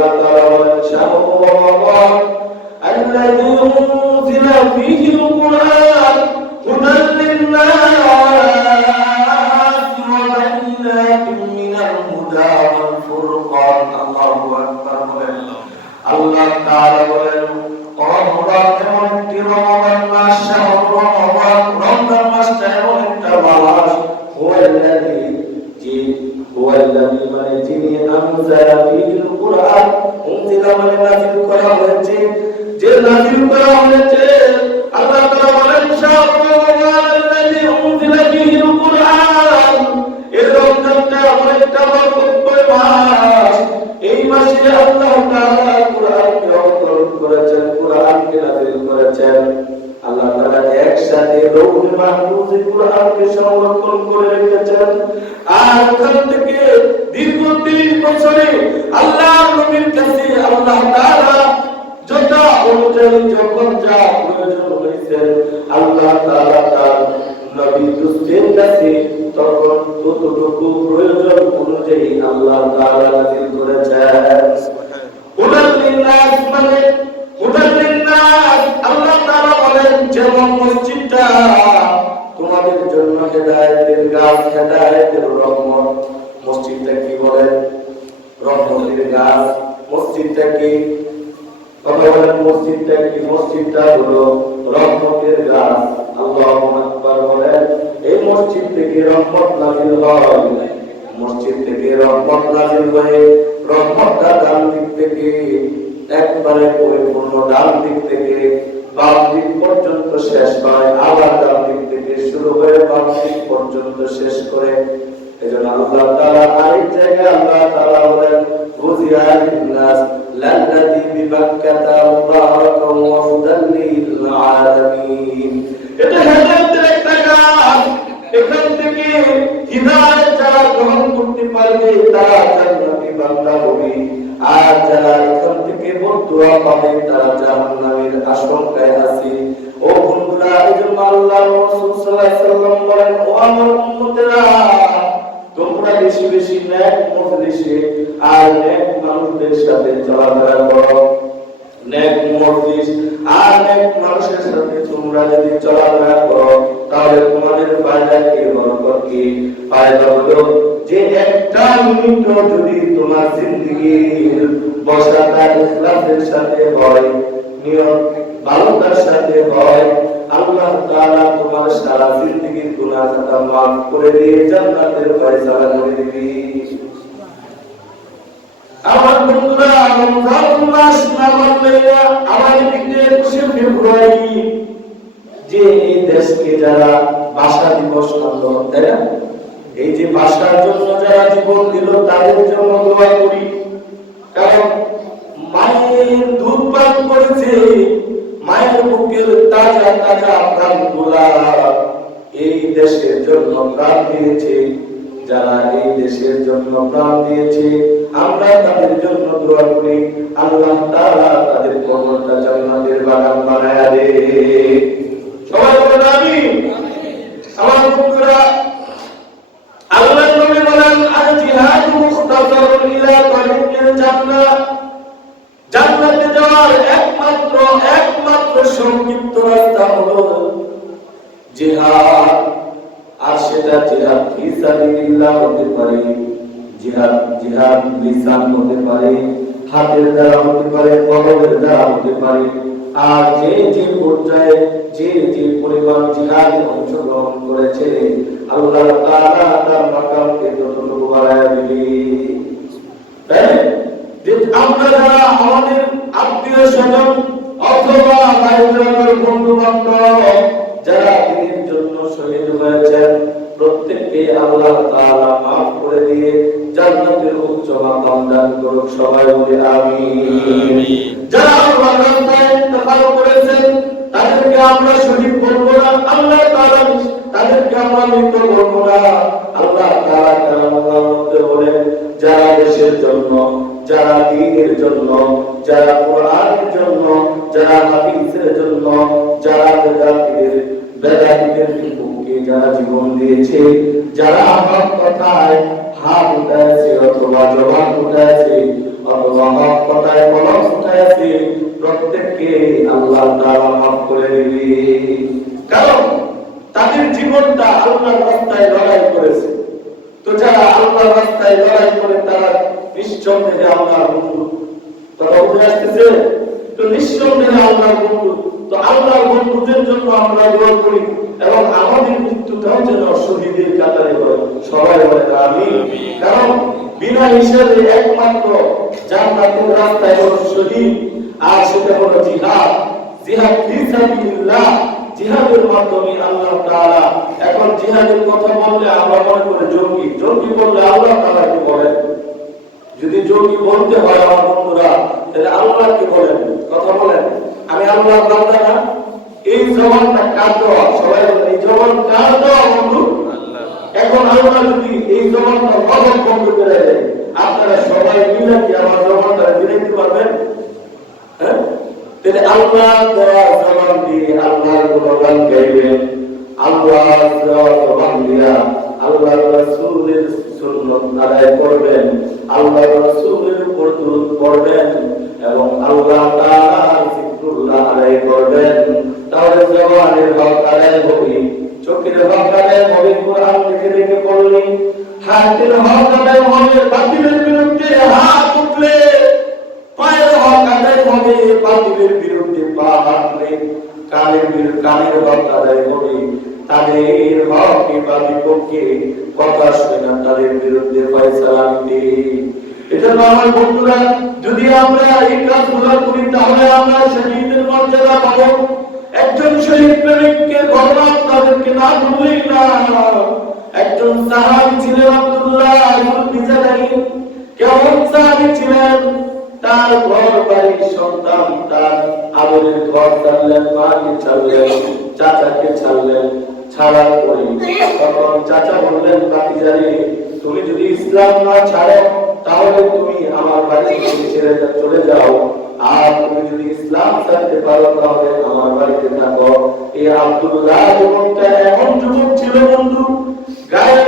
আল্লাহ তাআলা বলেন শাহরু রমাদান আল্লাযী উনজিলা ফীহিল কুরআন হুদাল লিন-নাস ওয়া বাইয়িনাতিন মিনাল হুদা ওয়াল ফুরকান। আল্লাহু আকবার বলেন। আল্লাহ তাআলা বলেন রমজান এমন একটি রমজান মাস, শাহরু রমাদান, রমজান মাসটা এমন একটা মাস হুয়াল্লাযী মানে যিনি আনজালা ফীহিল কুরআন, উনজিলা মানে নাযিল করা হয়েছে, যে নাযিল করা হয়েছে। আল্লাহ তাআলা বলেন শাহরু রমাদান আল্লাযী উনজিলা ফীহিল কুরআন, এই রমজানটা এমন একটা বরকতময় মাস। এই মাসে আল্লাহ তাআলা কুরআনকে অবতরণ করেছেন, কুরআনকে নাযিল করেছেন। আল্লাহ তাআলা একসাথে লৌহে মাহফুজে কুরআনকে সংরক্ষণ করে রেখেছেন। আর ওখান থেকে দীর্ঘ 30 বছরে আল্লাহর নবীর কাছে আল্লাহ তাআলা যথা অনুযায়ী যখন যা প্রয়োজন হয়েছে আল্লাহ তাআলা তার নবী দুস্থের কাছে তখন ততটুকু প্রয়োজন অনুযায়ী আল্লাহ তাআলা নাযিল করেছেন। হুদাল লিন-নাস মানে হুদাল লিন-নাস, আল্লাহ তাআলা বলেন যেমন মসজিদটা তোমাদের জন্য হেদায়েতের গাছ, হেদায়েতের রহমত। মসজিদটা কি বলেন? রহমতের গাছ। মসজিদটা কি? কথা বলেন, মসজিদটা কি? মসজিদটা হলো রহমতের গাছ। আল্লাহু আকবার বলেন। এই মসজিদ থেকে রহমত নাযিল হয়, মসজিদ থেকে রহমত নাযিল হয়ে রহমতটা ডান দিক থেকে একবারে পরিপূর্ণ ডান দিক থেকে বাম দিক পর্যন্ত শেষ হয়, আবার ডান দিক থেকে শুরু হয়ে বাম দিক পর্যন্ত শেষ করে। এজন্য আল্লাহ তাআলা আরেক জায়গায় আল্লাহ তাআলা বলেন বুজিয়া লিন-নাস লাল্লাযী বিবাক্কাতা মুবারাকান ওয়া হুদাল লিল আলামিন। এটা হেদায়েতের একটা কাজ। এখান থেকে হিদায়াত যারা গ্রহণ করতে পারবে তারা জান্নাতি বান্দা হবে, আর যারা এখান থেকে বদদুয়া পাবে তারা জাহান্নামের আশঙ্কায় আছে। ও বন্ধুরা, এজন্য আল্লাহর রাসূল সাল্লাল্লাহু আলাইহি ওয়াসাল্লাম বলেন ও আমার উম্মতেরা, তোমরা বেশি বেশি নেক মজলিসে আর নেক মানুষদের সাথে চলাফেরা করো। নেক মজলিস আর নেক মানুষের সাথে তোমরা যদি চলাফেরা করো তাহলে তোমাদের ফায়দা কি, বরকত কি? ফায়দা হলো যে একটা মিনিট যদি তোমার জিন্দেগির বসাটা ইখলাসের সাথে হয়, নিয়ত ভালোতার সাথে হয়, আল্লাহ তাআলা তোমার সারা জিন্দেগির গুনাহ খাতা মাফ করে দিয়ে জান্নাতের ফয়সালা করে দিবে। আমার বন্ধুরা, রমজান মাস না মানলে আমাদের দিকে 21 ফেব্রুয়ারি যে এই দেশকে যারা ভাষা দিবস আন্দোলন, তাই না? এই যে ভাষার জন্য যারা জীবন দিল তাদের জন্য দোয়া করি। কারণ মায়ের দুধ পান করেছে, মায়ের বুকের তাজা তাজা প্রাণগুলা এই দেশের জন্য প্রাণ দিয়েছে। যারা এই দেশের জন্য প্রাণ দিয়েছে আমরা তাদের জন্য দোয়া করি, আল্লাহ তাআলা তাদের কবরটা জান্নাতের বাগান বানায়া দে। সবাই বলেন আমিন। আমার বন্ধুরা, আল্লাহর নবী বলেন আল জিহাদ মুখতাসারুন ইলা তারিকিল জান্নাহ, জান্নাতে যাওয়ার একমাত্র সংক্ষিপ্ত রাস্তা হলো জিহাদ। আর সেটা জিহাদ ফি সাবিলিল্লাহ হতে পারে, জিহাদ লিসান হতে পারে, হাতের দ্বারা হতে পারে, কলমের দ্বারা হতে পারে। আর যে যে পর্যায়ে যে যে পরিমাণ জিহাদে অংশগ্রহণ করেছে আল্লাহ তাআলা তার মাকামকে ততটুকু বাড়ায়া দিবে। তাই যে আমরা যারা আমাদের আত্মীয় স্বজন অথবা ভাই-বোনের বন্ধু বান্ধব যারা দিনের জন্য শহীদ হয়েছেন প্রত্যেককে আল্লাহ তাআলা মাফ করে দিয়ে জান্নাতের উচ্চ মাকাম দান করুন। সবাই বলি আমিন। যারা আল্লাহর রাস্তায় ইন্তেকাল করেছেন তাদেরকে আমরা শহীদ বলবো না, আল্লাহ তাআলা তাদেরকে আমরা মৃত বলবো না। আল্লাহ তাআলা কালামুল্লাহর মধ্যে বলেন যারা দেশের জন্য, যারা দ্বীনের জন্য, যারা কোরআনের জন্য, যারা হাদিসের জন্য, যারা বেদাতীদের বিপক্ষে যারা জীবন দিয়েছে, যারা হক কথায় হাত উঠাইছে অথবা জবান উঠাইছে অথবা হক কথায় কলম উঠায় আছে প্রত্যেককে আল্লাহ তাআলা মাফ করে দিবে। কারণ তাদের জীবনটা আল্লাহর রাস্তায় লড়াই করেছে। তো যারা আল্লাহর রাস্তায় লড়াই করে তারা নিঃসন্দেহে আল্লাহর বন্ধু। তারা উঠে আসতেছে তো নিঃসন্দেহে আল্লাহর বন্ধু। তো আল্লাহর বন্ধুদের জন্য আমরা দোয়া করি এবং আমাদের মৃত্যুটাও যেন শহীদের কাতারে হয়। সবাই বলে আমিন। কারণ বিনা হিসাবে একমাত্র জান্নাতের রাস্তায় হলো শহীদ, আর সেটা হলো জিহাদ। জিহাদ ফি সাবিলিল্লাহ, জিহাদের মাধ্যমে আল্লাহ তাআলা। এখন জিহাদের কথা বললে আমরা মনে করি জঙ্গি, জঙ্গি বললে আল্লাহ তাআলা কি বলেন? যদি জঙ্গি বলতে হয় আমার বন্ধুরা, তাহলে আল্লাহ কি বলেন? কথা বলেন। আমি আল্লাহর বান্দা না? এই জবানটা কার দেওয়া? সবাই বলেন এই জবান কার দেওয়া বন্ধু? আল্লাহ। এখন আল্লাহ যদি এই জবানটা বন্ধ করে দেয়, আপনারা সবাই মিলে কি আমার জবানটা দিতে পারবেন? হ্যাঁ, তাহলে আল্লাহ দেওয়া জবান দিয়ে আল্লাহর গুণগান গাইবেন, আল্লাহর দেওয়া জবান দিয়া আল্লাহর রাসূলের সুন্নাত আদায় করবেন, আল্লাহর রাসূলের উপর দরুদ পড়বেন এবং আল্লাহ তাআলার জিকিরুল্লাহ আদায় করবেন। তাহলে জবানের হক আদায় হবে, চোখের হক আদায় হবে, কোরআন দেখে দেখে পড়লে, হাতের হক আদায় হবে, বাতিলের বিরুদ্ধে হাত উঠলে, পায়ের হক আদায় হবে, বাতিলের বিরুদ্ধে পা হাঁটলে, কানের হক আদায় হবে, তাদের হক বা বিপক্ষে কথা শুনে তাদের বিরুদ্ধে ফয়সালা নিতে। এটা আমার বন্ধুরা, যদি আমরা এই কাজগুলো করি তাহলে আমরা শহীদের মর্যাদা পাবো। একজন শহীদ প্রেমিককে ঘটনা তাদেরকে না বললেই না। একজন সাহাবী ছিলেন আব্দুল্লাহ ইবনে বিজালাইন। কেমন সাহাবী ছিলেন? তার ঘর বাড়ি সন্তান, তার আদরের ঘর ছাড়লেন, মাকে ছাড়লেন, চাচাকে ছাড়লেন। ছাড়ার পরে তখন চাচা বললেন, ভাতিজারে তুমি যদি ইসলাম না ছাড়ো তাহলে তুমি আমার বাড়ি থেকে ছেড়ে চলে যাও, আর তুমি যদি ইসলাম ছাড়তে পারো তাহলে আমার বাড়িতে থাকো। এই আব্দুল্লাহ যুবকটা এমন যুবক ছিল বন্ধু, গায়ে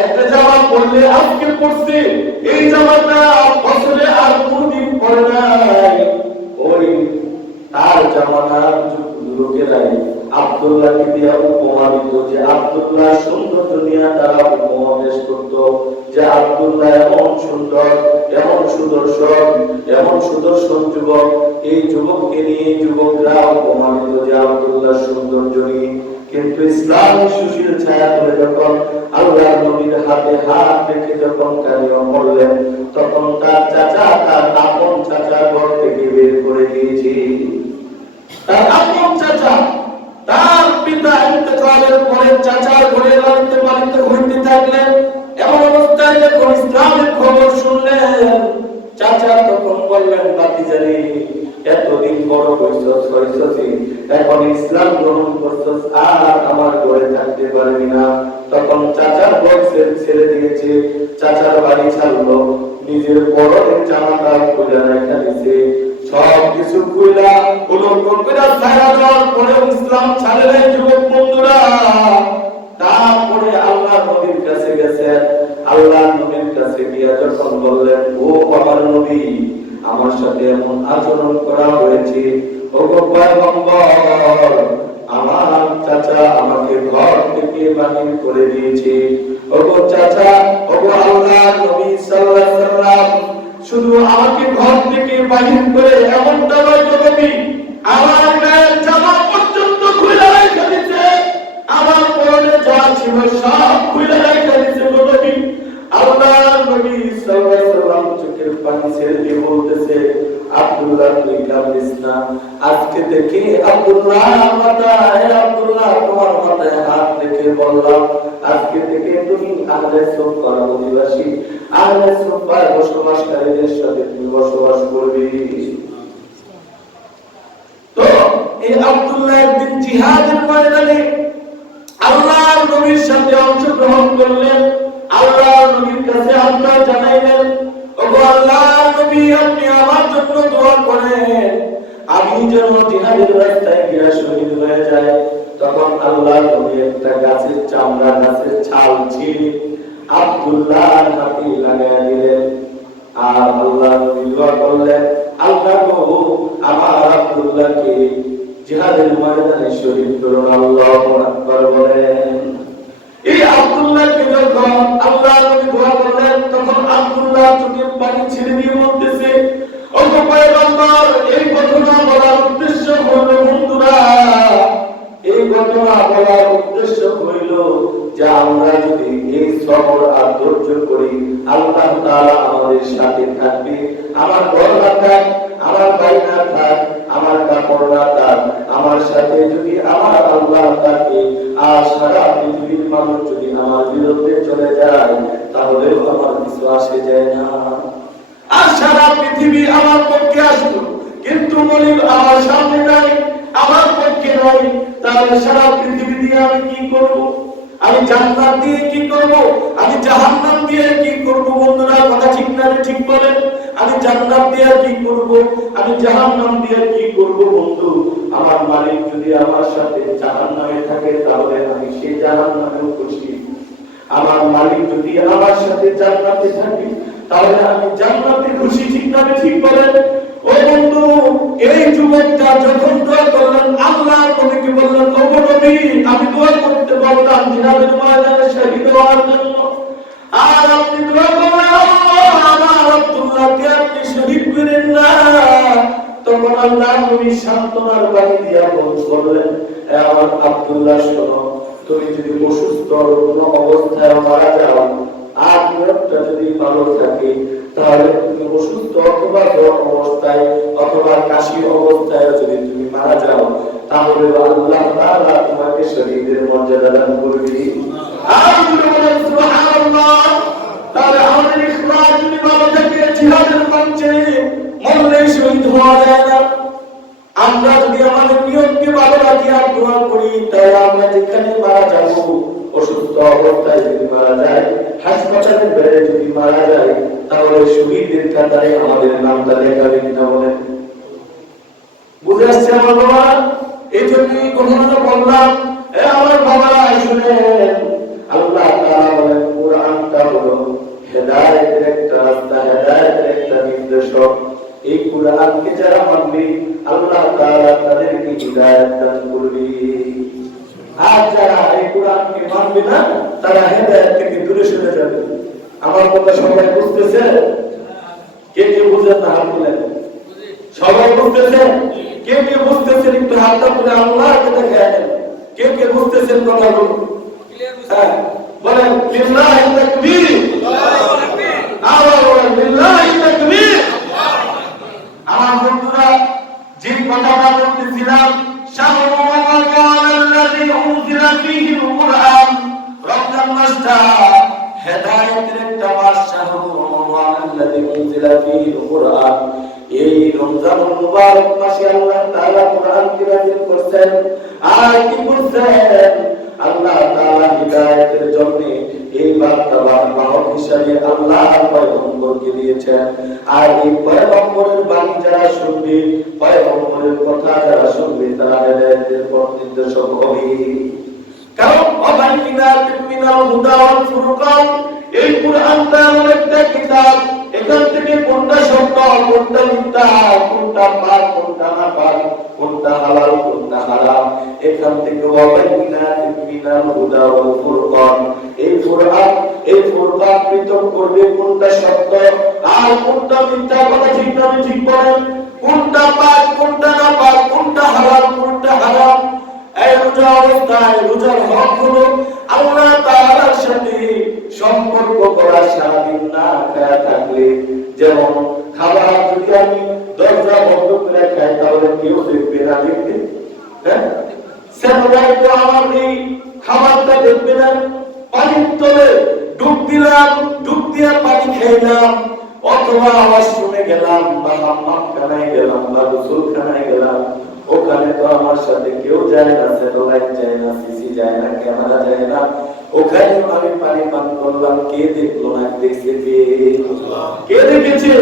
একটা জামা পরলে আজকে পরছে, এই জামাটা বছরে আর কোনদিন পরে নাই। ওই তার জামানার লোকেরাই আব্দুল্লাহকে দিয়া উপমা দিত যে আব্দুল্লাহ সুন্দর দুনিয়া তারা উপমা পেশ করত যে আব্দুল্লাহ এমন সুন্দর, এমন সুদর্শন, এমন সুদর্শন যুবক। এই যুবককে নিয়ে যুবকরা উপমা দিত যে আব্দুল্লাহ সৌন্দর্য নিয়ে। কিন্তু ইসলামের সুশীল ছায়া করে যখন আল্লাহর নবীর হাতে হাত রেখে যখন কালিমা পড়লেন, তখন তার চাচা, তার আপন চাচা ঘর থেকে বের করে দিয়েছে। তার আপন চাচা, তার পিতা ইন্তেকালের পরে চাচার ঘরে লালিত পালিত হইতে থাকলেন। এমন অবস্থায় যখন ইসলামের খবর শুনলেন, চাচা তখন বললেন, ভাতিজারে এতদিন বড় হইছস, এখন ইসলাম গ্রহণ করছস, আর আমার ঘরে থাকতে পারবি না। তখন চাচার ঘর ছেড়ে দিয়েছে, চাচার বাড়ি ছাড়লো, নিজের পরনের জামাটা খুলে রেখে দিয়েছে। সব কিছু খুইলা উলঙ্গ করে ছাড়া দেওয়ার পরে ইসলাম ছাড়ে নাই যুবক বন্ধুরা। তারপরে আল্লাহ নবীর কাছে গেছেন, আল্লাহ নবীর কাছে গিয়ে যখন বললেন, ও আমার নবী, আমার সাথে এমন আচরণ করা হয়েছে, ও গো পয়গম্বর, আমার চাচা আমাকে ঘর থেকে বাহির করে দিয়েছে। ও গো চাচা, ও গো আল্লাহর নবী সাল্লাল্লাহু আলাইহি ওয়াসাল্লাম, শুধু আমাকে ঘর থেকে বাহির করে এমনটা নয় গো নবী, আমার গায়ের জামা পর্যন্ত খুলে রেখে দিয়েছে, আমার পরনে যা ছিল সব খুলে রেখে দিয়েছে গো নবী। আল্লাহর নবী সাল্লাল্লাহু আলাইহি ওয়াসাল্লাম চোখের পানি ছেড়ে দিয়ে বলতেছে, আব্দুল্লাহ তুই কাঁদিস না, আজকে থেকে আব্দুল্লাহ মাথায়, আব্দুল্লাহ তোমার মাথায় হাত রেখে বললাম, আজকে থেকে তুমি আহলে সুফার অধিবাসী, আহলে সুফার বসবাসকারীদের সাথে তুমি বসবাস করবে। তো এই আব্দুল্লাহ একদিন জিহাদের ময়দানে আল্লাহর নবীর সাথে অংশগ্রহণ করলেন। আল্লাহর নবীর কাছে আল্লাহ জানাইলেন, ওগো আল্লাহর নবী, আপনি আমার জন্য দোয়া করেন, আমি যেন জিহাদের রাস্তায় গিয়ে শহীদ হয়ে যাই। তখন আল্লাহর নবী একটা গাছের চামড়া, গাছের ছাল ছিঁড়ে আব্দুল্লাহর হাতে লাগায় দিলেন। আর আল্লাহ নবী দোয়া করলেন, আল্লাহ গো আমার আব্দুল্লাহকে জিহাদের ময়দানে শহীদ করুন। আল্লাহু আকবার বলেন। এই আব্দুল্লাহকে যখন আল্লাহ নবী দোয়া করলেন, তখন আব্দুল্লাহ চোখের পানি ছেড়ে দিয়ে বলতেছে, ও পয়গম্বর, এই ঘটনা বলার উদ্দেশ্য হলো, বন্ধুরা এই ঘটনা বলার উদ্দেশ্য হইল যে আমরা যদি এই সবর আর ধৈর্য করি, আল্লাহ তাআলা আমাদের সাথে থাকবে। আমার ঘর না থাক, আমার ভাই না থাক, আমার কাপড় না থাক, আমার সাথে যদি আমার আল্লাহ থাকে, আর সারা পৃথিবীর মানুষ যদি আমার বিরুদ্ধে চলে যায়, তাহলে আমার কিছু আসে যায় না। আর সারা পৃথিবী আমার পক্ষে আসলো, কিন্তু মনিব আমার সামনে নাই, আমার পক্ষে নাই, তাহলে সারা পৃথিবী দিয়ে আমি কি করব? আমি জান্নাত দিয়ে কি করব? আমি জাহান্নাম দিয়ে কি করব? বন্ধুরা কথা ঠিক না ঠিক বলেন? আমি জান্নাত দিয়ে কি করব? আমি জাহান্নাম দিয়ে কি করব? বন্ধু, আমার মালিক যদি আমার সাথে জাহান্নামে থাকে, তাহলে আমি সেই জাহান্নামেও খুশি। আমার মালিক যদি আমার সাথে জান্নাতে থাকে, তাহলে আমি জান্নাতে খুশি। ঠিক না ঠিক বলেন? ও বন্ধু, এই যুবকটা যখন দোয়া করলেন, আল্লাহ নবীকে বললেন, ও নবী, আমি দোয়া করতে বললাম জিহাদের ময়দানে শহীদ হওয়ার জন্য, আর আপনি দোয়া করলেন আল্লাহ আমার আব্দুল্লাহকে আপনি শহীদ করেন না। তখন আল্লাহ নবী সান্ত্বনার বাণী দিয়া বললেন, আমার আব্দুল্লাহ শোনো, তুমি যদি অসুস্থ কোনো অবস্থায় মারা যাও, আর নিয়তটা যদি ভালো থাকে, তাহলে তুমি অসুস্থ অথবা জ্বর অবস্থায় অথবা কাশি অবস্থায় যদি তুমি মারা যাও, তাহলে আল্লাহ তাআলা তোমাকে শহীদের মর্যাদা দান করবে। আর যদি বলেন সুবহানাল্লাহ, তাহলে আমাদের ইখলাস যদি ভালো থাকে, জিহাদের মঞ্চে মরলে শহীদ হওয়া যায় না। আমরা যদি আমাদের নিয়তকে ভালো রাখি আর দোয়া করি, তাহলে আমরা যেখানে মারা যাব, অসুস্থ অবস্থায় যদি মারা যায়, হাসপাতালের বেডে যদি মারা যায়, তাহলে শহীদের কাতারে আমাদের নামটা লেখাবে কিনা বলেন? বুঝে আসছে আমার বাবা? এই জন্যই ঘটনাটা বললাম। আমার বাবারা শুনেন, আল্লাহ তাআলা বলেন কোরআনটা হলো হেদায়েতের একটা রাস্তা, হেদায়েতের একটা নির্দেশক। এই কোরআনকে যারা মানবে, আল্লাহ তাআলা তাদেরকে হিদায়াত দান করবে। আর যারা এই কোরআনকে মানবে না, তারা হেদায়েত থেকে দূরে সরে যাবে। আমার কথা সবাই বুঝতেছে? কে কে বুঝেন না হাত তুলেন। সবাই বুঝতেছেন? কে কে বুঝতেছেন একটু হাতটা তুলে আল্লাহকে দেখায়। কে কে বুঝতেছেন কথাগুলো? হ্যাঁ বলেন লিল্লাহি তাকবীর, আল্লাহু আকবার, লিল্লাহি তাকবীর। আমার বন্ধুরা, যে কথাটা বলতেছিলাম, শাহরু রমাদানাল্লাযী উনজিলা ফীহিল কুরআন, রমজান মাসটা হেদায়েতের একটা মাস। শাহরু রমাদানাল্লাযী উনজিলা ফীহিল কুরআন, এই রমজানুল মুবারক মাসে আল্লাহ তাআলা কোরআনকে নাযিল করেছেন। আর কি করছেন? আল্লাহ তাআলা হিদায়াতের জন্য এই বার্তাবাহক বাহক হিসেবে আল্লাহ পয়গম্বরকে দিয়েছেন। আর এই পয়গম্বরের বাণী যারা শুনবে, পয়গম্বরের কথা যারা শুনবে, তারা হেদায়েতের পথ নির্দেশক হবে। কারণ মিনাল হুদা ওয়াল ফুরকান, এই কোরআনটা এমন একটা কিতাব, এখান থেকে কোনটা সত্য, কোনটা মিথ্যা, কোনটা পাপ, কোনটা না পাপ, কোনটা হালাল, কোনটা হারাম, এখান থেকে মিনাল হুদা ওয়াল ফুরকান, এই ফুরকান পৃথক করবে কোনটা সত্য আর কোনটা মিথ্যা। কথা ঠিক না ঠিক বলেন? কোনটা পাপ, কোনটা না পাপ, কোনটা হালাল, কোনটা হারাম। এই রোজা অবস্থায় রোজার হক হলো আল্লাহ তাআলার সাথে সম্পর্ক করা। সারাদিন না খায়া থাকলে, যেমন খাবার যদি আমি দরজা বন্ধ করে খাই, তাহলে কেউ দেখবে না, দেখবে? হ্যাঁ, সেটাই তো আমার এই খাবারটা দেখবে না। পানির তলে ডুব দিলাম, ডুব দিয়ে পানি খাইলাম, অথবা আওয়াজ শুনে গেলাম, বা হাম্মামখানায় গেলাম, বা গোসলখানায় গেলাম, ওখানে তো আমার সাথে কেউ যায় না, স্যাটেলাইট যায় না, সিসি যায় না, ক্যামেরা যায় না, ওখানে আমি পানি পান করলাম। কে দেখলো না? দেখছে কে? কে দেখেছে?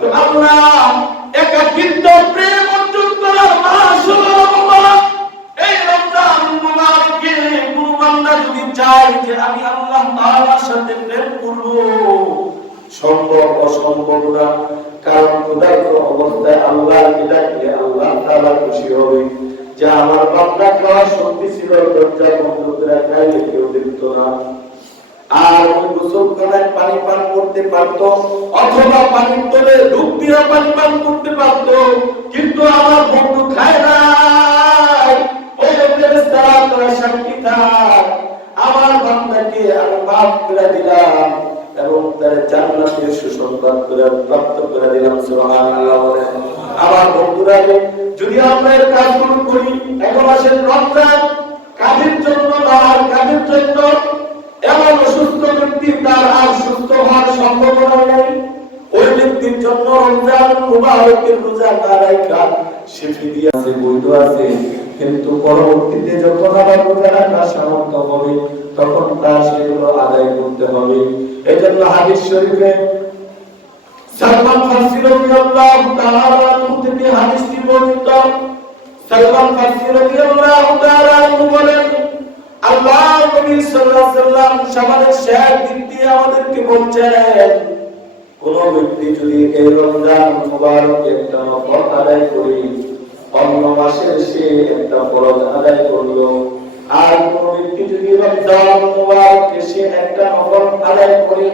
তো আল্লাহ একাকিত্ব প্রেম অর্জন করার মাস এই রমজান মুবারকে। কোন বান্দা যদি চায় যে আমি আল্লাহ তাআলার সাথে প্রেম করব, সম্ভব অসম্ভব অবস্থায় আল্লাহকে ডাকলে আল্লাহ তাআলা খুশি হবে যে আমার বান্দা খাওয়ার শক্তি ছিল, দরজা বন্ধ করে খাইলে কেউ দেখতো না, আর ওই গোসলখানায় পানি পান করতে পারতো অথবা পানির তলে ডুব দিয়ে পানি পান করতে পারতো, কিন্তু আমার বন্ধু খায় নাই। ওই ফেরেশতারা তোরা সাক্ষী থাক, আমার বান্দাকে আমি মাফ করে দিলাম এবং তার জান্নাতের সুসংবাদ করে প্রাপ্ত করে দিলাম। সুবহানাল্লাহ বলেন। আমার বন্ধুরা, যদি আমরা এই কাজগুলো করি, এখন আসেন রমজান কাজের জন্য না, আর কাজের জন্য এমন অসুস্থ ব্যক্তি তার আর সুস্থ হওয়ার সম্ভাবনা নেই, ওই ব্যক্তির জন্য রমজান মুবারকের রোজা না রাখা সে ফিদিয়া আছে, বৈধ আছে, কিন্তু পরবর্তীতে যখন আবার রোজা রাখার সামর্থ্য হবে তখন তার সেগুলো আদায় করতে হবে। এজন্য হাদিস শরীফে সালমান ফারসি রাদিয়াল্লাহু তাআলা আনহু থেকে হাদিসটি বর্ণিত। সালমান ফারসি রাদিয়াল্লাহু তাআলা আনহু বলেন, আল্লাহ নবী সাল্লাল্লাহু আলাইহি ওয়াসাল্লাম সামানের শেষ দিক দিয়ে আমাদেরকে বলছেন, কোন ব্যক্তি যদি এই রমজান মুবারকে একটা নফল আদায় করে অন্য মাসের সে একটা ফরজ আদায় করলো, আর কোন ব্যক্তি যদি রমজান মুবারকে সে একটা নফল আদায় করে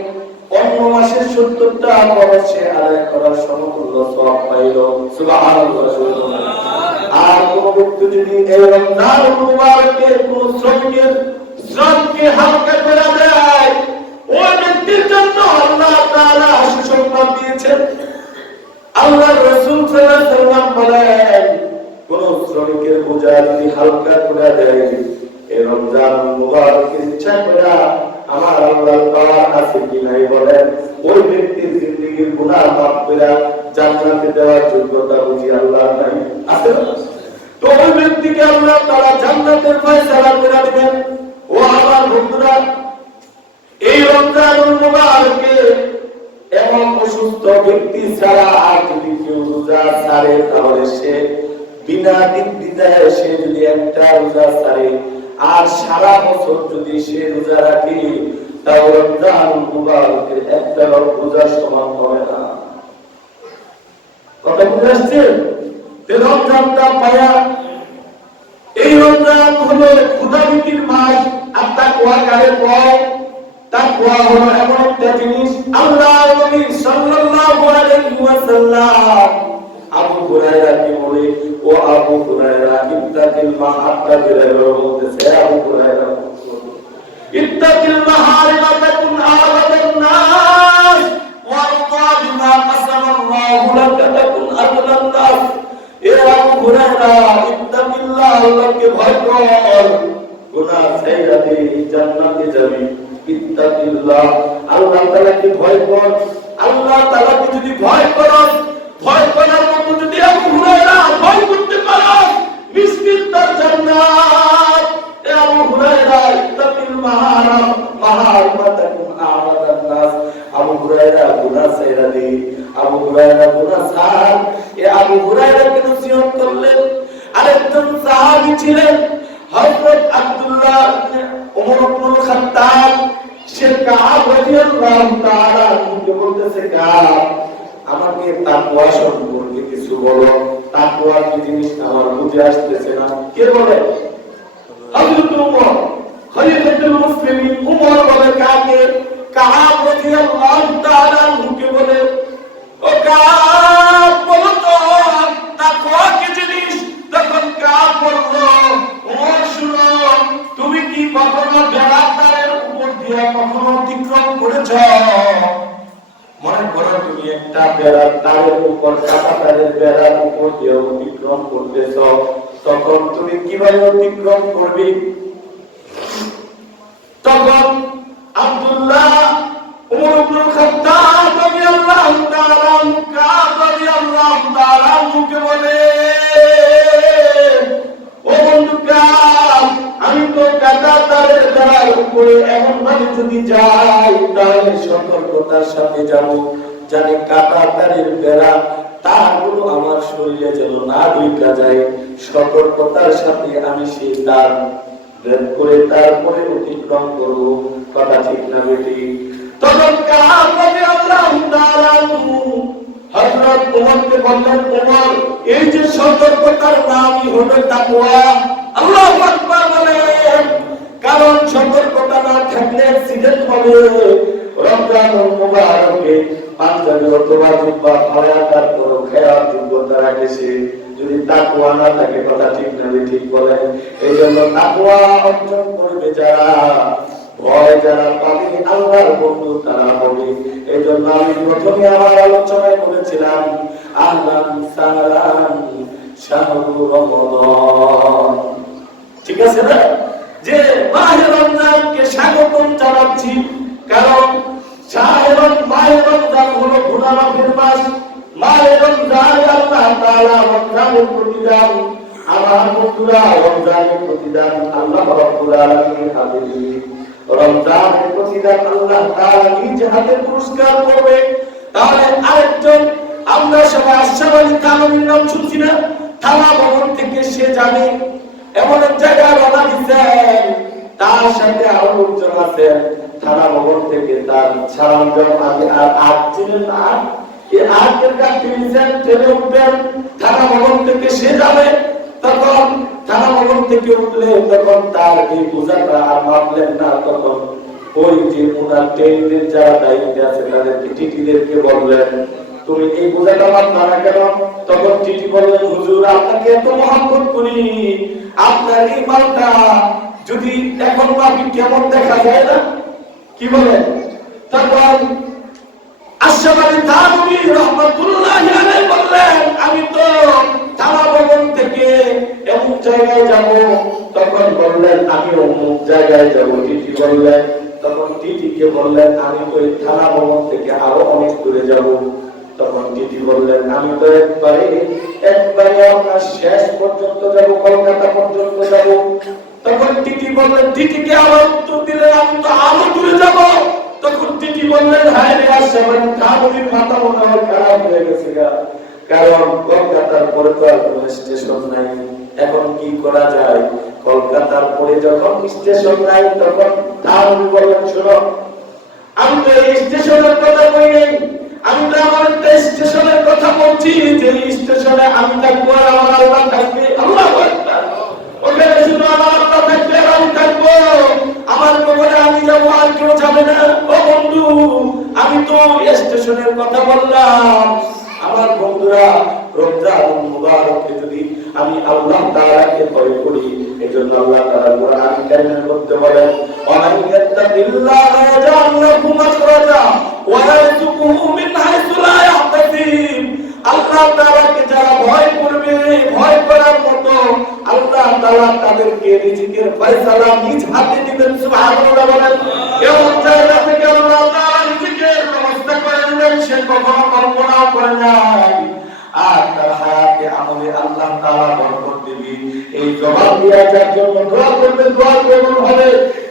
অন্য মাসের ৭০টা ফরজ সে আদায় করার সমতুল্য সওয়াব পাইল। সুবহানাল্লাহ। আর কোন ব্যক্তি যদি এই রমজান মুবারকে কোন শ্রমকে হালকা করে দেয়, ওই ব্যক্তির জন্য আল্লাহ তাআলা সুসংবাদ দিয়েছেন। আল্লাহ রাসূল সাল্লাল্লাহু আলাইহি ওয়াসাল্লাম বলেন, কোন শ্রমিকের বোঝা যদি হালকা করে দেয় এই রমজান মুবারকের ইচ্ছা করে আমার আল্লাহর পাওয়ার আছে কি নাই বলেন, ওই ব্যক্তির জিন্দেগীর গুনাহ মাফ করে জান্নাতে দেওয়ার যোগ্যতা বুঝি আল্লাহর নাই, আছে না? তো ওই ব্যক্তিকে আল্লাহ তাআলা জান্নাতের ফয়সালা করে দিবেন। ও আমার বন্ধুরা, এই রমজানুল মুবারকে এমন অসুস্থ ব্যক্তি ছাড়া আর যদি কেউ রোজা ছাড়ে তাহলে সে বিনা দ্বিধায় সে যদি একটা রোজা ছাড়ে আর সারা বছর যদি সে রোজা রাখে তাহলে রমজানুল মুবারকের একটা রোজার সমান হবে না। কথা বুঝে আসছে? রমজানটা পায়া, এই রমজান হলো ক্ষুধাবৃত্তির মাস, আর তাকওয়া কারে কয়? তাকওয়া হলো এমন একটা জিনিস, আল্লাহর নবী সাল্লাল্লাহু আলাইহি ওয়াসাল্লাম আবু হুরায়রাকে বলে, ও আবু হুরায়রা ইত্তাকিল মাহাত্তা বিরাইরা বলতেছে, আবু হুরায়রা ইত্তাকিল মাহারিমা তাকুন আবাদান নাস ওয়া রদা বিমা কাসামাল্লাহু লাকা তাকুন আদলান নাস। এ আবু হুরায়রা ইত্তাকিল্লাহ, আল্লাহকে ভয় কর, গুনাহ ছেড়ে দে, জান্নাতে যাবি। ইত্তাকিল্লাহ, আল্লাহ তাআলাকে ভয় কর। আল্লাহ তাআলাকে যদি ভয় করস, ভয় করার মতো যদি আবু হুরায়রা ভয় করতে পারস, নিশ্চিত তার জান্নাত। এ আবু হুরায়রা ইত্তাকিল মাহারিমা তাকুন আবাদান নাস। আবু হুরায়রা গুনাহ ছেড়ে দে, আবু হুরায়রা গুনাহ ছাড়। এ আবু হুরায়রাকে নসিহত করলেন। আরেকজন সাহাবী ছিলেন হযরত আব্দুল্লাহ ওমর ইবনে খাত্তাব, সে কাব রাদিয়াল্লাহু তাআলা আনহুকে বলতেছে, কাব আমাকে তাকওয়া সম্পর্কে কিছু বলো, তাকওয়া কি জিনিস আমার বুঝে আসতেছে না। কে বলে? হযরত ওমর, খলিফাতুল মুসলিমিন ওমর বলে কাকে? কাব রাদিয়াল্লাহু তাআলা আনহুকে বলে, ও কাব বলো তো তাকওয়া কি জিনিস? তখন কাব বলল, ওমর শুনো, তুমি কি কখনো বেড়াতারের উপর দিয়ে কখনো অতিক্রম করেছ? মনে করো তুমি একটা বেড়ার তারের উপর, কাটা তারের বেড়ার উপর দিয়ে অতিক্রম করতেছ, তখন তুমি কিভাবে অতিক্রম করবে? তখন আব্দুল্লাহ ওমর ইবনে খাত্তাব রাদিয়াল্লাহু তাআলা কাব রাদিয়াল্লাহু তাআলা মুখে বলে, ও বন্ধু কাব, আমি তো কাটা তারের বেড়ার উপরে এমন ভাবে যদি যাই তাহলে সতর্কতার সাথে যাব, জানি কাটা তারের বেড়া তারগুলো আমার শরীরে যেন না ঢুকে যায়, সতর্কতার সাথে আমি সেই তার বের করে তারপরে অতিক্রম করব। কথা ঠিক না বেটি? তখন কাব রাদিয়াল্লাহু তাআলা হযরত ওমরকে বললেন, ওমর এই যে সতর্কতার নামই হলো তাকওয়া। আল্লাহু আকবার বলেন। কারণ সতর্কতা না থাকলে অ্যাক্সিডেন্ট হবে। রমজানুল মুবারকে পাঞ্জাবি অথবা জুব্বা পরা তারপর খেয়াল যোগ্যতা রাখে সে, যদি তাকওয়া না থাকে, কথা ঠিক না ঠিক বলেন। এই জন্য তাকওয়া অর্জন করবে যারা, ভয় যারা পাবে, আল্লাহর বন্ধু তারা হবে। এই জন্য আমি প্রথমে আমার আলোচনায় বলেছিলাম আহলান সালাম শাহরু রমাদান, ঠিক আছে না, যে মাহে রমজানকে স্বাগতম জানাচ্ছি। কারণ মাহে রমজান হলো গুনাহ মাফের মাস। মাহে রমজান আল্লাহ তাআলা রমজানের প্রতিদান, আমার বন্ধুরা রমজানের প্রতিদান আল্লাহ রাব্বুল আলামিন হাতে দিবে। রমজানের প্রতিদান আল্লাহ তাআলা নিজ হাতে পুরস্কার করবে। তাহলে আরেকজন আমরা সবাই আশরাফ আলী থানভীর নাম শুনছি না? থানা ভবন থেকে সে জানে এমন এক জায়গায় রওনা দিচ্ছেন, তার সাথে আরো লোকজন আছেন। থানা ভবন থেকে তার সরঞ্জাম আগে আর আসছিলেন না, এই আজকের কাছে নিছেন, ট্রেনে উঠবেন, থানা ভবন থেকে সে যাবে। তখন থানা ভবন থেকে উঠলে তখন তার এই বোঝাটা আর মাপলেন না। তখন ওই যে ওনার ট্রেনের যারা দায়িত্বে আছে তাদেরকে, টিটিদেরকে বললেন, তুমি এই বোঝাটা মাপবা না কেন? তখন টিটি বললেন, হুজুর আপনাকে এত মহব্বত করি, আপনার এই মালটা যদি এখন মাপি কেমন দেখা যায় না, কি বলেন? তখন আশরাফ আলী থানভী রাহমাতুল্লাহি আলাইহি বললেন, আমি তো থানা ভবন থেকে এমন জায়গায় যাব। তখন বললেন, আমি অমুক জায়গায় যাব। টিটি বললেন, তখন টিটিকে বললেন, আমি তো এই থানা ভবন থেকে আরো অনেক দূরে যাব। তখন টিটি বললেন, আমি তো একবারে আপনার শেষ পর্যন্ত যাব, কলকাতা পর্যন্ত যাব। তখন টিটি বললেন, টিটিকে আবার উত্তর দিলেন, আমি তো আরো দূরে যাব। তখন টিটি বললেন, হায় রে আশরাফ আলী থানভীর মাথা মনে হয় খারাপ হয়ে গেছে, কারণ কলকাতার পরে তো আর কোনো স্টেশন নাই। এখন কি করা যায়? কলকাতার পরে যখন স্টেশন নাই, তখন থানভী বললেন, শোনো, আমি তো এই স্টেশনের কথা বলি নাই, আমি তো আমার একটা স্টেশনের কথা বলছি, যে স্টেশনে আমি থাকবো আর আমার আল্লাহ থাকবে। আল্লাহু আকবার। ওখানে শুধু আমার আল্লাহ থাকবে আর আমি থাকবো, আমার কবরে আমি যাবো আর কেউ যাবে না। ও বন্ধু, আমি তো স্টেশনের কথা বললাম। আমার বন্ধুরা, রমজানুল মুবারকে যদি আমি আল্লাহ তাআলাকে ভয় করি, এজন্য আল্লাহ তাআলা কোরআন কারীমের মধ্যে বলেন, ওয়া ইয়াত্তাকিল্লাহা ইয়াজআল লাহু মাখরাজা ওয়া ইয়ারযুকুহু মিন হাইসু লা ইয়াহতাসিব। আল্লাহ তাআলাকে যারা ভয় করবে, ভয় করার মতো আল্লাহ তাআলা তাদেরকে রিজিকের ফয়সালা নিজ হাতে দিবেন। সুবহানাল্লাহ বলেন। এমন জায়গা থেকে আল্লাহ তাআলা রিজিকের ব্যবস্থা করে দিবেন, সে কখনো কল্পনাও করে নাই। আর তার হায়াতে আমলে আল্লাহ তাআলা বরকত দিবে। এই জবান দিয়া যার জন্য দোয়া করবে, দোয়া কবুল হবে।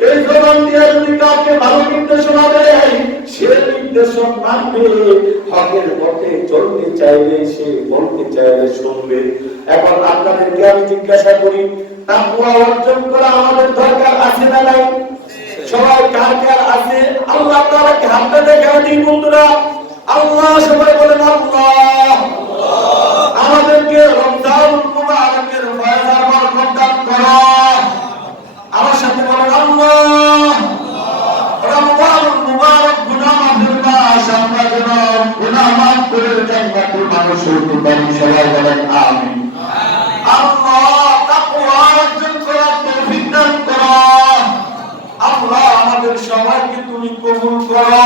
এই জবান দিয়া যদি কাউকে ভালো নির্দেশনা দেয়, সে নির্দেশন মানবে। হকের পথে চলতে চাইলে, সে বলতে চাইলে শুনবে। এখন আপনাদেরকে আমি জিজ্ঞাসা করি, তাকওয়া অর্জন করা আমাদের দরকার আছে না নাই? সবাই কার কার আছে? আল্লাহ তাআলাকে হাতটা দেখা দিই বন্ধুরা। আল্লাহ, সবাই বলেন আল্লাহ। আমাদেরকে রমজানুল মুবারকের ফয়জ আর বরকত দান করো। আমার সাথে বলেন আল্লাহ। রমজানুল মুবারক গুনাহ মাফের মাস, আমরা যেন গুনাহ মাফ করে জান্নাতুল মানুষ হতে পারি। সবাই বলেন আমিন। আল্লাহ, তাকওয়া অর্জন করার তৌফিক দান করো। আল্লাহ, আমাদের সবাইকে তুমি কবুল করো।